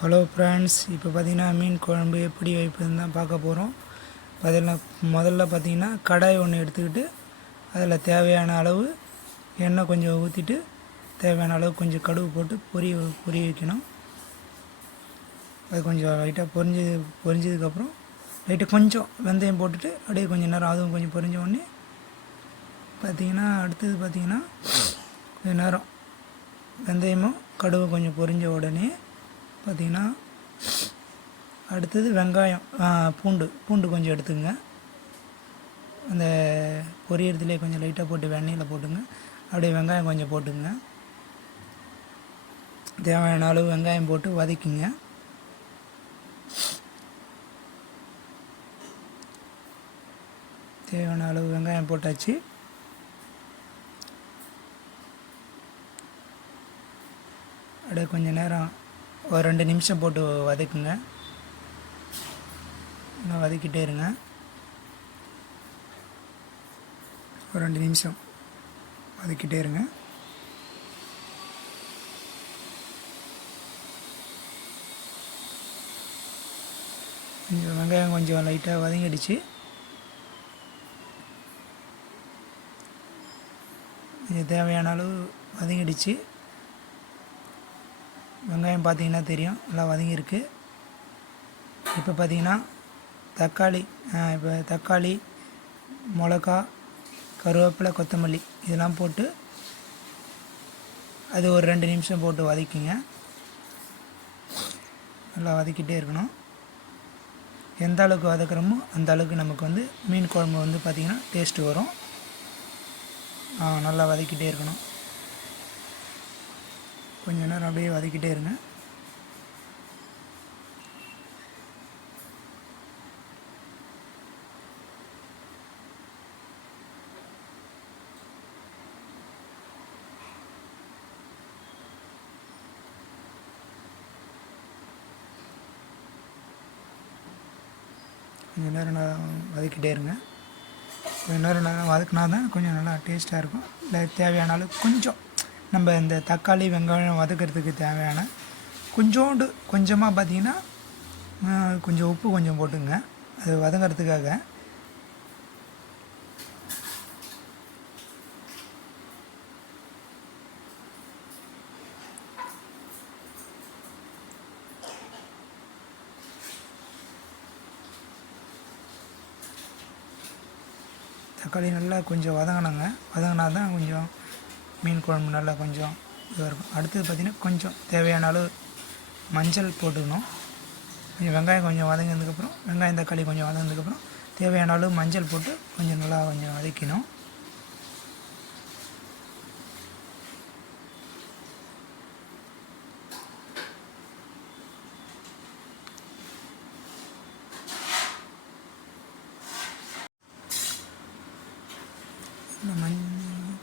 Hello friends, இப்போ பார்த்திங்கன்னா மீன் குழம்பு எப்படி வைப்பதுன்னு தான் பார்க்க போகிறோம். முதல்ல பார்த்திங்கன்னா கடாய் ஒன்று எடுத்துக்கிட்டு அதில் தேவையான அளவு எண்ணெய் கொஞ்சம் ஊற்றிட்டு தேவையான அளவு கொஞ்சம் கடுகு போட்டு பொரிய வைக்கணும். அது கொஞ்சம் லைட்டாக பொரிஞ்சதுக்கப்புறம் லைட்டாக கொஞ்சம் வெந்தயம் போட்டுட்டு அப்படியே கொஞ்சம் நேரம் அதுவும் கொஞ்சம் பொரிஞ்ச உடனே பார்த்திங்கன்னா அடுத்தது பார்த்திங்கன்னா கொஞ்சம் நேரம் வெந்தயமும் கடுகு கொஞ்சம் பொரிஞ்ச உடனே பார்த்திங்கன்னா அடுத்தது வெங்காயம், பூண்டு கொஞ்சம் எடுத்துங்க. அந்த பொரியறதுலேயே கொஞ்சம் லைட்டாக போட்டு வெண்ணெயில் போட்டுங்க. அப்படியே வெங்காயம் கொஞ்சம் போட்டுங்க. தேவையான அளவு வெங்காயம் போட்டு வதக்கிங்க. தேவையான அளவு வெங்காயம் போட்டாச்சு. அப்படியே கொஞ்சம் நேரம் ஒரு 2 நிமிஷம் போட்டு வதக்குங்க. இன்னும் வதக்கிட்டே இருங்க. ஒரு 2 நிமிஷம் வதக்கிட்டே இருங்க. கொஞ்சம் வெங்காயம் கொஞ்சம் லைட்டாக வதங்கிடுச்சு. கொஞ்சம் தேவையான அளவு வதங்கிடுச்சு. வெங்காயம் பார்த்திங்கன்னா தெரியும், நல்லா வதங்கியிருக்கு. இப்போ பார்த்திங்கன்னா தக்காளி, மிளகா, கருவேப்பிலை, கொத்தமல்லி இதெல்லாம் போட்டு அது ஒரு 2 நிமிஷம் போட்டு வதக்கிங்க. நல்லா வதக்கிட்டே இருக்கணும். எந்த அளவுக்கு வதக்குறோமோ அந்த அளவுக்கு நமக்கு மீன் குழம்பு பார்த்திங்கன்னா டேஸ்ட்டு வரும். நல்லா வதக்கிட்டே இருக்கணும். கொஞ்ச நேரம் அப்படியே வதக்கிட்டே இருங்க. கொஞ்சம் நேரம் வதக்கிட்டே இருங்க. கொஞ்சம் நேரம் வதக்கினா தான் கொஞ்சம் நல்லா டேஸ்ட்டாக இருக்கும். இல்லை தேவையான அளவு கொஞ்சம் நம்ம இந்த தக்காளி வெங்காயம் வதக்கிறதுக்கு தேவையான கொஞ்சமாக பார்த்திங்கன்னா கொஞ்சம் உப்பு கொஞ்சம் போட்டுங்க. அது வதங்கிறதுக்காக. தக்காளி நல்லா கொஞ்சம் வதங்கினா தான் கொஞ்சம் மீன் குழம்பு நல்லா கொஞ்சம் இதாக இருக்கும். அடுத்தது பார்த்திங்கன்னா கொஞ்சம் தேவையான அளவு மஞ்சள் போட்டுக்கணும். கொஞ்சம் வெங்காயம் கொஞ்சம் வதங்கினதுக்கப்புறம் வெங்காயம் தக்காளி கொஞ்சம் வதங்கினதுக்கப்புறம் தேவையான அளவு மஞ்சள் போட்டு கொஞ்சம் நல்லா கொஞ்சம் வதக்கணும்.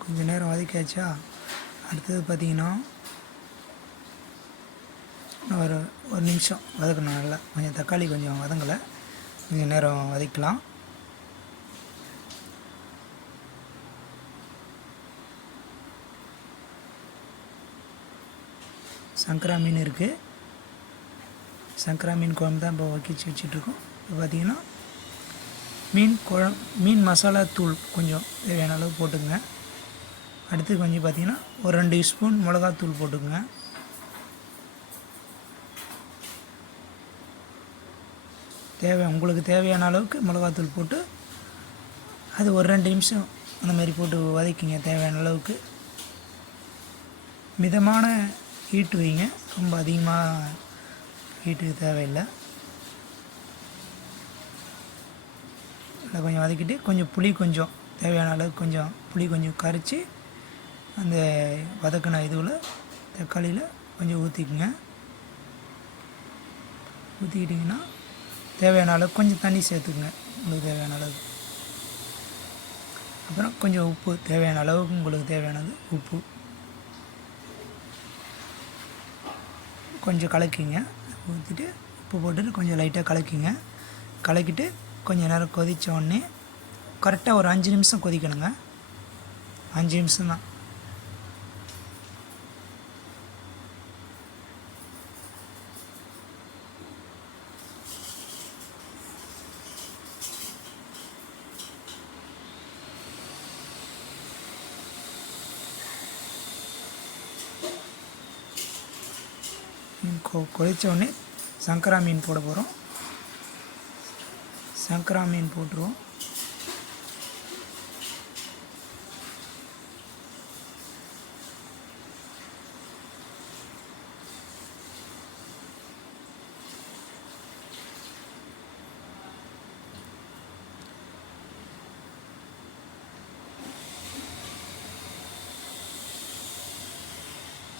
கொஞ்சம் நேரம் வதக்கியாச்சா. அடுத்தது பார்த்திங்கன்னா ஒரு நிமிஷம் வதக்கணும். நல்லா கொஞ்சம் தக்காளி கொஞ்சம் வதங்கலை, கொஞ்சம் நேரம் வதக்கலாம். சங்கரா மீன் இருக்குது. சங்கரா மீன் குழம்பு தான் இப்போ வச்சிட்ருக்கோம். இப்போ பார்த்திங்கன்னா மீன் மசாலா தூள் கொஞ்சம் தேவையான அளவு போட்டுங்க. அடுத்து கொஞ்சம் பார்த்திங்கன்னா ஒரு 2 ஸ்பூன் மிளகாத்தூள் போட்டுங்க. உங்களுக்கு தேவையான அளவுக்கு மிளகாத்தூள் போட்டு அது ஒரு 2 நிமிஷம் அந்த மாதிரி போட்டு வதக்கிங்க. தேவையான அளவுக்கு மிதமான ஹீட்டு வைங்க, ரொம்ப அதிகமாக ஹீட்டுக்கு தேவையில்லை. அதை கொஞ்சம் வதக்கிட்டு கொஞ்சம் புளி கொஞ்சம் தேவையான அளவுக்கு கொஞ்சம் புளி கொஞ்சம் கரைச்சி அந்த வதக்கின இதுவில் தக்காளியில் கொஞ்சம் ஊற்றிக்குங்க. ஊற்றிக்கிட்டிங்கன்னா தேவையான அளவுக்கு கொஞ்சம் தண்ணி சேர்த்துக்குங்க, உங்களுக்கு தேவையான அளவுக்கு. அப்புறம் கொஞ்சம் உப்பு தேவையான அளவுக்கு, உங்களுக்கு தேவையானது உப்பு கொஞ்சம் கலக்கிங்க. ஊற்றிட்டு உப்பு போட்டுட்டு கொஞ்சம் லைட்டாக கலக்கிட்டு கொஞ்சம் நேரம் கொதித்த உடனே கரெக்டாக ஒரு 5 நிமிஷம் கொதிக்கணுங்க. 5 நிமிஷம் தான். மீன் கொதித்த உடனே சங்கரா மீன் போட போகிறோம். சங்கரா மீன் போட்டுருவோம்.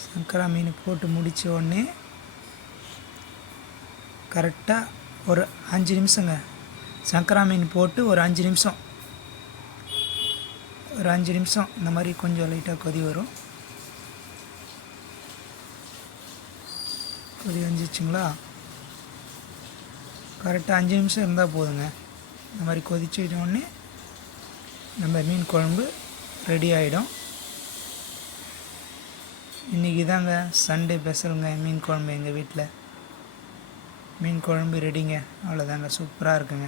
சங்கரா மீன் போட்டு முடித்த உடனே கரெக்டாக ஒரு 5 நிமிஷங்க. சங்கரா மீன் போட்டு ஒரு 5 நிமிஷம் இந்த மாதிரி கொஞ்சம் லைட்டாக கொதி வரும். கொதி வந்துச்சுங்களா, கரெக்டாக 5 நிமிஷம் இருந்தால் போதுங்க. இந்த மாதிரி கொதிச்சிட்டோடனே நம்ம மீன் குழம்பு ரெடி ஆகிடும். இன்றைக்கி தாங்க சண்டே ஸ்பெஷலுங்க மீன் குழம்பு எங்கள் வீட்டில். மீன் குழம்பு ரெடிங்க. அவ்வளோதாங்க, சூப்பராக இருக்குங்க.